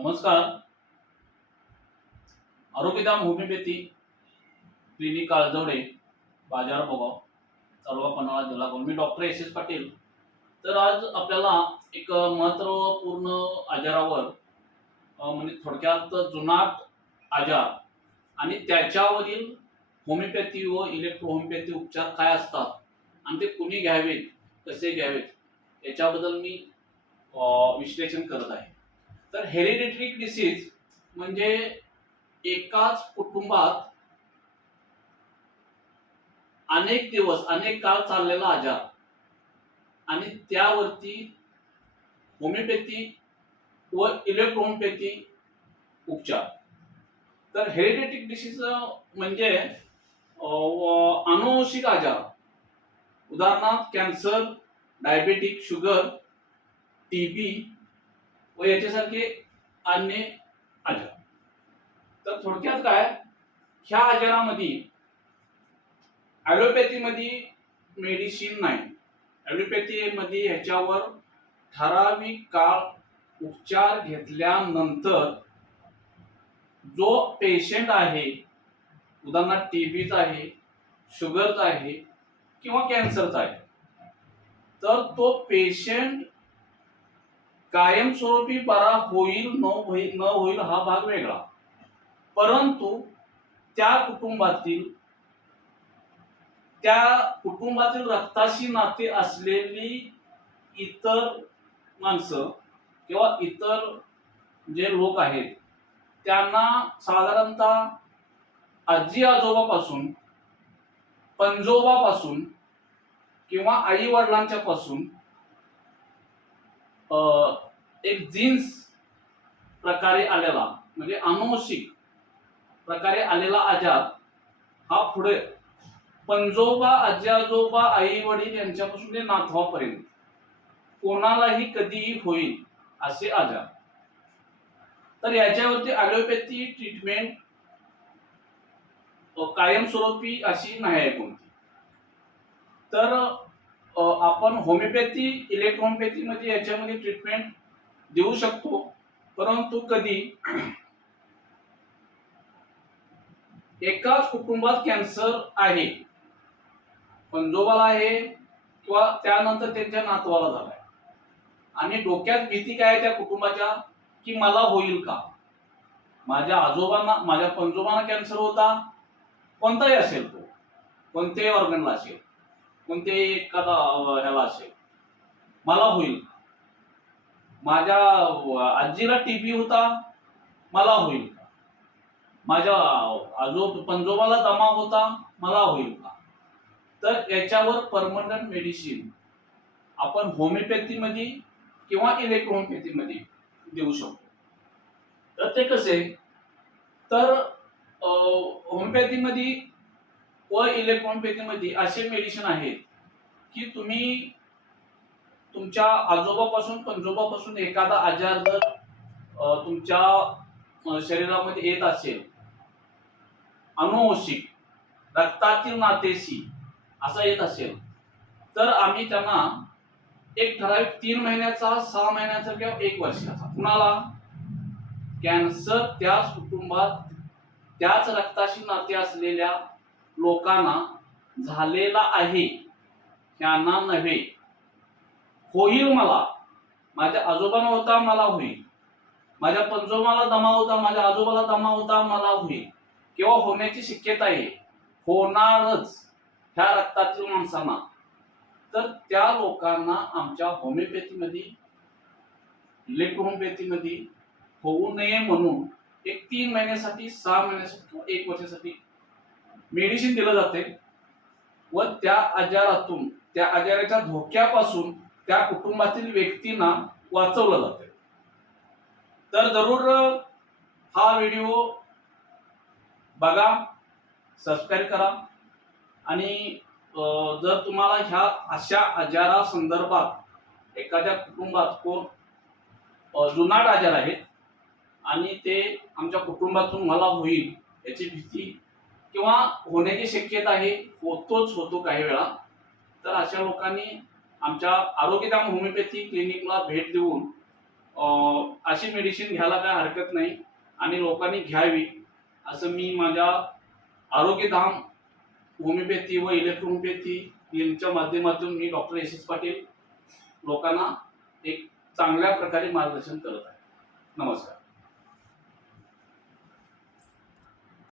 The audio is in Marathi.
नमस्कार. आरोग्यधाम होमिओपॅथी क्लिनिक काळजवडे, बाजार भोगाव, तालुका पन्हाळा, जिल्हा कोल्हापूर. मी डॉक्टर एस पाटील. तर आज आपल्याला एक महत्त्वपूर्ण आजारावर म्हणजे थोडक्यात जुनाट आजार आणि त्याच्यावरील होमिओपॅथी व इलेक्ट्रो होमिओपॅथी उपचार काय असतात आणि ते कुणी घ्यावेत, कसे घ्यावेत याच्याबद्दल मी विश्लेषण करत आहे. तर हेरिडिटरी डिसीज म्हणजे एकाच कुटुंबात अनेक दिवस अनेक काळ चाललेला आजार आणि त्यावरती होमिओपॅथी व इलेक्ट्रोहोमिओपॅथी उपचार. तर हेरिडिटरी डिसीज म्हणजे अनुवंशिक आजार, उदाहरणार्थ कॅन्सर, डायबेटिक, शुगर, टीबी व याच्यासारखे अन्य आजार. तर थोडक्यात काय, ह्या आजारामध्ये ॲलोपॅथीमध्ये मेडिसिन नाही. ॲलोपॅथीमध्ये ह्याच्यावर ठराविक काळ उपचार घेतल्यानंतर जो पेशंट आहे, उदाहरणार्थ टीबीचा आहे, शुगरचा आहे किंवा कॅन्सरचा आहे, तर तो पेशंट कायमस्वरूपी बरा होईल न होईल हा भाग वेगळा. परंतु त्या कुटुंबातील रक्ताशी नाते असलेली इतर माणसं किंवा इतर जे लोक आहेत त्यांना साधारणतः आजी आजोबापासून, पंजोबापासून किंवा आई वडिलांच्या पासून एक जीन्स प्रकारे आलेला म्हणजे अनुवंशिक प्रकारे आलेला आजार हा पुढे पंजोबा, आजी आजोबा, आई वडील यांच्यापासून ते नातवापर्यंत कोणालाही कधीही होईल असे आजार. तर याच्यावरती ॲलोपॅथी ट्रीटमेंट कायमस्वरूपी अशी नाही आहे कोणती. तर आपण होमिओपॅथी, इलेक्ट्रोहोमिओपॅथी मध्ये याच्यामध्ये ट्रीटमेंट देऊ शकतो. परंतु कधी एकाच कुटुंबात कॅन्सर आहे, पंजोबाला आहे किंवा त्यानंतर त्यांच्या नातवाला झालाय आणि डोक्यात भीती काय त्या कुटुंबाच्या की मला होईल का, माझ्या आजोबांना, माझ्या पंजोबांना कॅन्सर होता, कोणताही असेल तो, कोणत्याही ऑर्गनला असेल, कोणत्याही एखादा ह्याला असेल, मला होईल. माझ्या आजीला टीबी होता, मला होईल का, माझ्या पंजोबाला दमा होता, मला होईल का. तर याच्यावर परमनंट मेडिसिन आपण होमिओपॅथीमध्ये किंवा इलेक्ट्रोहोमिओपॅथीमध्ये देऊ शकतो. तर ते कसे, तर होमिओपॅथीमध्ये व इलेक्ट्रोहोमिओपॅथीमध्ये असे मेडिसिन आहेत की तुम्ही तुमच्या आजोबापासून, पंजोबापासून एखादा आजार जर तुमच्या शरीरामध्ये येत असेल, अनुवंशिक रक्तातील नातेशी असं येत असेल, तर आम्ही त्यांना एक ठराविक 3 महिन्याचा, 6 महिन्याचा किंवा 1 वर्षाचा, कुणाला कॅन्सर त्याच कुटुंबात त्याच रक्ताशी नाते असलेल्या लोकांना झालेला आहे, त्यांना नव्हे, होईल मला, माझ्या आजोबांना होता मला होईल, माझ्या पंजोबाला दमा होता, माझ्या आजोबाला दमा होता मला होईल किंवा होण्याची शक्यता आहे, होणारच ह्या रक्तातील माणसांना, तर त्या लोकांना आमच्या होमिओपॅथीमध्ये, इलेक्ट्रोहोमिओपॅथीमध्ये होऊ नये म्हणून एक 3 महिन्यासाठी, 6 महिन्यासाठी किंवा 1 वर्षासाठी मेडिसिन दिलं जाते व त्या आजारातून, त्या आजाराच्या धोक्यापासून त्या कुटुंबातील व्यक्तींना वाचवलं जाते. तर जरूर हा व्हिडिओ बघा, सबस्क्राईब करा आणि जर तुम्हाला ह्या अशा आजारासंदर्भात एखाद्या कुटुंबात कोण जुनाट आजार आहेत आणि ते आमच्या कुटुंबातून मला होईल याची भीती किंवा होण्याची शक्यता आहे, होतो काही वेळा, तर अशा लोकांनी आमच्या आरोग्यधाम होमिओपॅथी क्लिनिकला भेट देऊन अशी मेडिसिन घ्यायला काय हरकत नाही आणि लोकांनी घ्यावी असं मी माझ्या आरोग्यधाम होमिओपॅथी व इलेक्ट्रोहोमिओपॅथी यांच्या माध्यमातून मी डॉक्टर यशस पाटील लोकांना एक चांगल्या प्रकारे मार्गदर्शन करत आहे. नमस्कार.